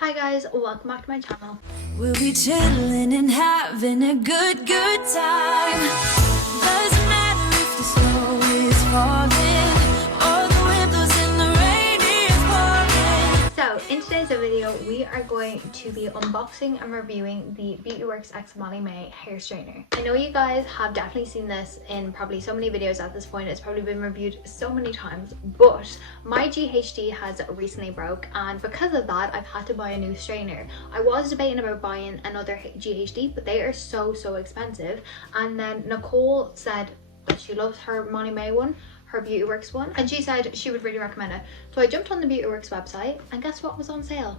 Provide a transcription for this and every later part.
Hi guys, welcome back to my channel. We'll be chilling and having a good time. Doesn't matter if the snow is falling or the wind blows and the rain is pouring. So in today's video, we are going to be unboxing and reviewing the Beautyworks X MAE hair straightener. I know you guys have definitely seen this in probably so many videos at this point. It's probably been reviewed so many times, but my GHD has recently broke, and because of that I've had to buy a new straightener. I was debating about buying another GHD, but they are so expensive, and then Nicole said that she loves her MAE one, her Beautyworks one, and she said she would really recommend it. So I jumped on the Beautyworks website, and guess what was on sale?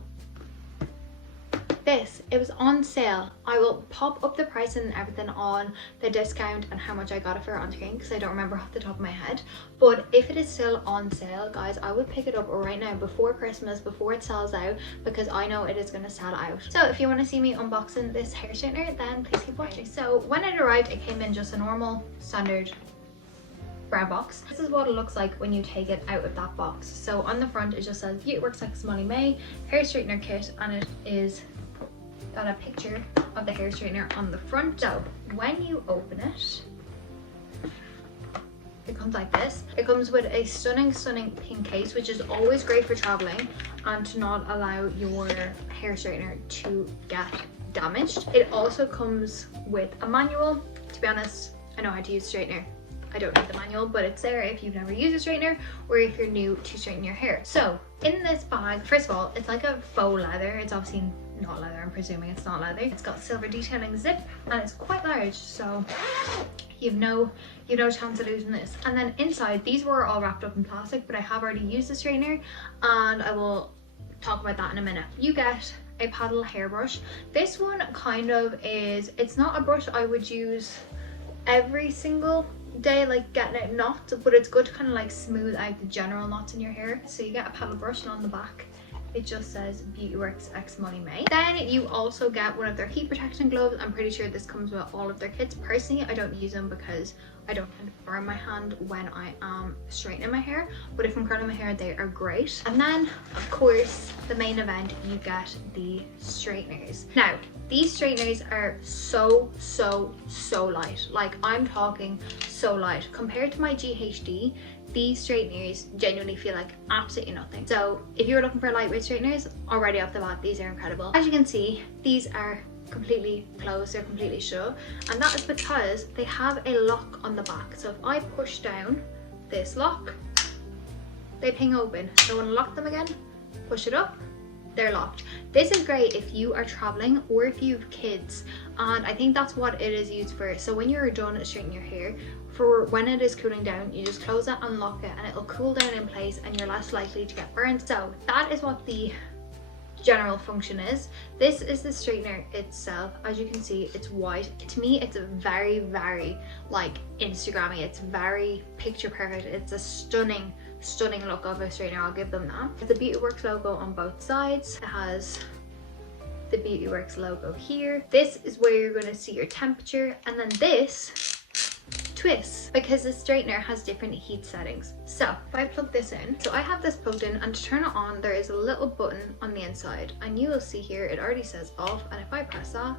It was on sale. I will pop up the price and everything on the discount and how much I got it for on screen, because I don't remember off the top of my head. But if it is still on sale, guys, I would pick it up right now before Christmas, before it sells out, because I know it is going to sell out. So if you want to see me unboxing this hair straightener, then please keep watching. So when it arrived, it came in just a normal standard brown box. This is what it looks like when you take it out of that box. So on the front it just says Beautyworks X MAE hair straightener kit, and it is got a picture of the hair straightener on the front. So when you open it, it comes like this. It comes with a stunning pink case, which is always great for traveling and to not allow your hair straightener to get damaged. It also comes with a manual. To be honest, I know how to use a straightener. I don't need the manual, but it's there if you've never used a straightener or if you're new to straighten your hair. So in this bag, first of all, it's like a faux leather. It's obviously not leather, I'm presuming it's not leather. It's got silver detailing zip and it's quite large, so you've no chance of losing this. And then inside, these were all wrapped up in plastic, but I have already used the straightener and I will talk about that in a minute. You get a paddle hairbrush. This one kind of is, it's not a brush I would use every single day, like getting out knots, but it's good to kind of like smooth out the general knots in your hair. So you get a paddle brush, and on the back it just says Beautyworks X MAE. Then you also get one of their heat protection gloves. I'm pretty sure this comes with all of their kits. Personally, I don't use them because I don't want to burn my hand when I am straightening my hair, but if I'm curling my hair, they are great. And then of course the main event, you get the straighteners. Now these straighteners are so light. Like, I'm talking so light compared to my GHD. These straighteners genuinely feel like absolutely nothing. So if you're looking for lightweight straighteners, already off the bat, these are incredible. As you can see, these are completely closed, they're completely shut, and that is because they have a lock on the back. So if I push down this lock, they ping open. So when I lock them again, push it up, they're locked. This is great if you are traveling or if you have kids, and I think that's what it is used for. So when you're done straightening your hair, for when it is cooling down, you just close it, unlock it, and it'll cool down in place and you're less likely to get burned. So that is what the general function is. This is the straightener itself. As you can see, it's white. To me, it's a very like Instagrammy. It's very picture perfect. It's a stunning look of a straightener, I'll give them that. The Beautyworks logo on both sides. It has the Beautyworks logo here. This is where you're going to see your temperature, and then this twists because the straightener has different heat settings. So if I plug this in, so I have this plugged in, and to turn it on there is a little button on the inside, and you will see here it already says off, and if I press that,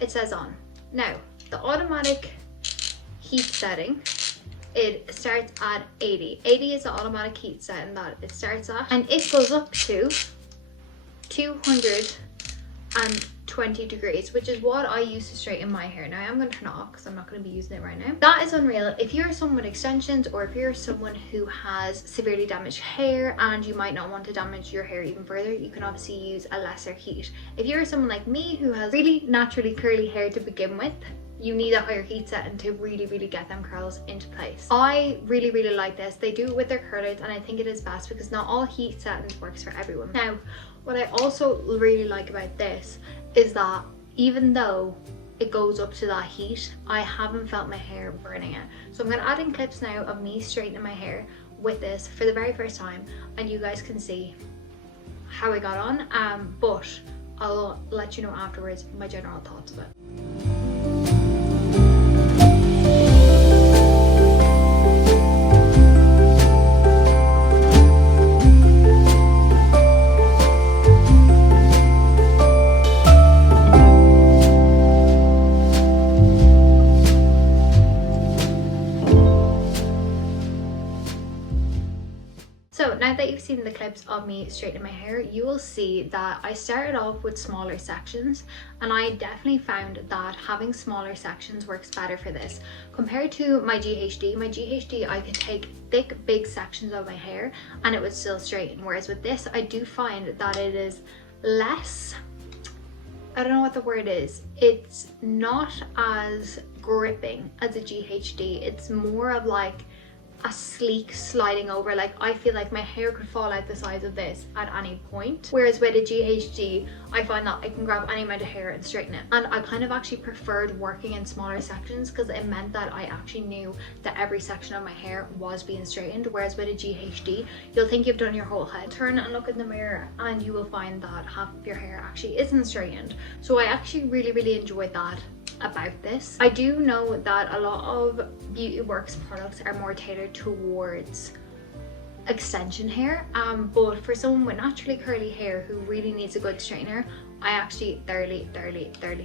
it says on. Now the automatic heat setting, it starts at 80. 80 is the automatic heat setting that it starts at, and it goes up to 220 degrees, which is what I use to straighten my hair. Now I'm going to turn it off because I'm not going to be using it right now. That is unreal. If you're someone with extensions, or if you're someone who has severely damaged hair and you might not want to damage your hair even further, you can obviously use a lesser heat. If you're someone like me who has really naturally curly hair to begin with, you need a higher heat setting to really get them curls into place. I really like this. They do it with their curlers, and I think it is best because not all heat settings works for everyone. Now what I also really like about this is that even though it goes up to that heat, I haven't felt my hair burning it. So I'm going to add in clips now of me straightening my hair with this for the very first time, and you guys can see how I got on, but I'll let you know afterwards my general thoughts of it. seen the clips of me straightening my hair, you will see that I started off with smaller sections, and I definitely found that having smaller sections works better for this. Compared to my GHD I could take thick big sections of my hair and it would still straighten, whereas with this I do find that it is less, I don't know what the word is, it's not as gripping as a GHD. It's more of like a sleek sliding over. Like I feel like my hair could fall out the size of this at any point, whereas with a GHD I find that I can grab any amount of hair and straighten it. And I kind of actually preferred working in smaller sections because it meant that I actually knew that every section of my hair was being straightened, whereas with a GHD you'll think you've done your whole head. Turn and look in the mirror and you will find that half of your hair actually isn't straightened. So I actually really enjoyed that about this. I do know that a lot of Beauty Works products are more tailored towards extension hair, but for someone with naturally curly hair who really needs a good straightener, I actually thoroughly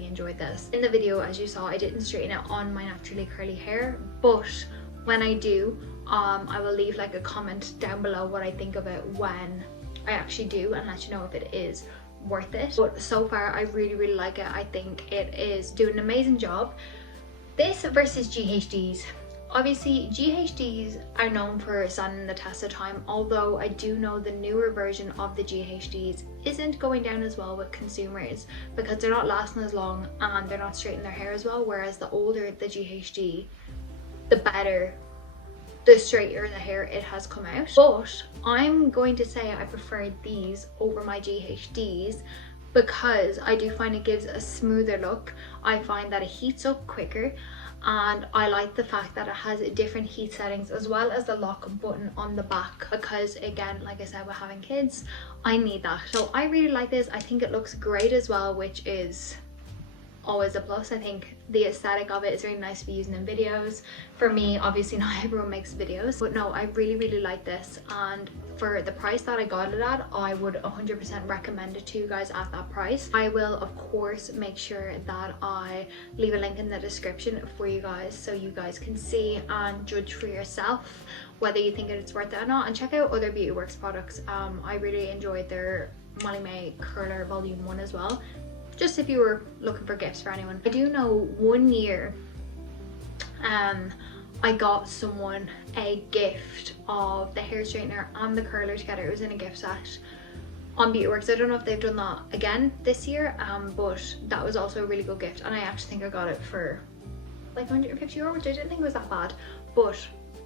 enjoyed this. In the video, as you saw, I didn't straighten it on my naturally curly hair, but when I do, I will leave like a comment down below what I think of it when I actually do, and let you know if it is worth it. But so far I really like it. I think it is doing an amazing job. This versus GHDs. Obviously GHDs are known for standing the test of time, although I do know the newer version of the GHDs isn't going down as well with consumers because they're not lasting as long and they're not straightening their hair as well, whereas the older the GHD, the better, the straighter the hair it has come out. But I'm going to say I prefer these over my GHDs because I do find it gives a smoother look. I find that it heats up quicker, and I like the fact that it has different heat settings as well as the lock button on the back, because again, like I said, with having kids, I need that. So I really like this. I think it looks great as well, which is always a plus. I think the aesthetic of it is really nice to be using in videos. For me, obviously not everyone makes videos, but no, I really like this, and for the price that I got it at, I would 100% recommend it to you guys at that price. I will of course make sure that I leave a link in the description for you guys so you guys can see and judge for yourself whether you think it's worth it or not, and check out other Beauty Works products. I really enjoyed their MAE curler volume 1 as well, just if you were looking for gifts for anyone. I do know one year I got someone a gift of the hair straightener and the curler together. It was in a gift set on Beauty Works. I don't know if they've done that again this year, but that was also a really good gift, and I actually think I got it for like €150, which I didn't think was that bad, but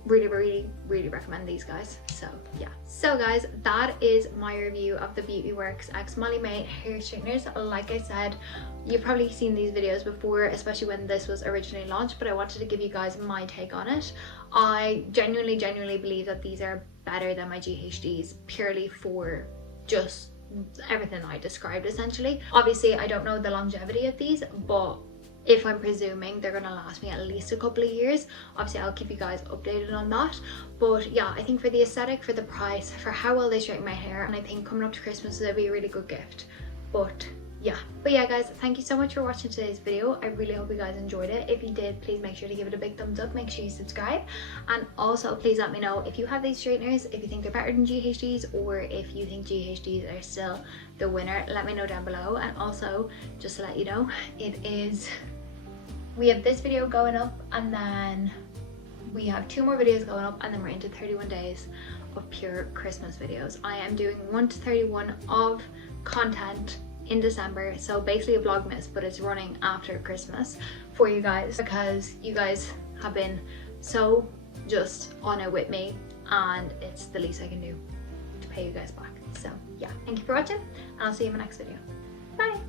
really recommend these guys. So yeah, so guys, that is my review of the Beauty Works X MAE hair straighteners. Like I said, you've probably seen these videos before, especially when this was originally launched, but I wanted to give you guys my take on it. I genuinely believe that these are better than my GHDs, purely for just everything I described essentially. Obviously I don't know the longevity of these, but if I'm presuming they're gonna last me at least a couple of years. Obviously I'll keep you guys updated on that. But yeah, I think for the aesthetic, for the price, for how well they straighten my hair, and I think coming up to Christmas it'll be a really good gift. But yeah guys, thank you so much for watching today's video. I really hope you guys enjoyed it. If you did, please make sure to give it a big thumbs up, make sure you subscribe, and also please let me know if you have these straighteners, if you think they're better than GHDs, or if you think GHDs are still the winner. Let me know down below. And also, just to let you know, we have this video going up, and then we have 2 more videos going up, and then we're into 31 days of pure Christmas videos. I am doing 1 to 31 of content in December, so basically a vlogmas, but it's running after Christmas for you guys because you guys have been so just on it with me, and it's the least I can do to pay you guys back. So yeah, thank you for watching, and I'll see you in my next video. Bye.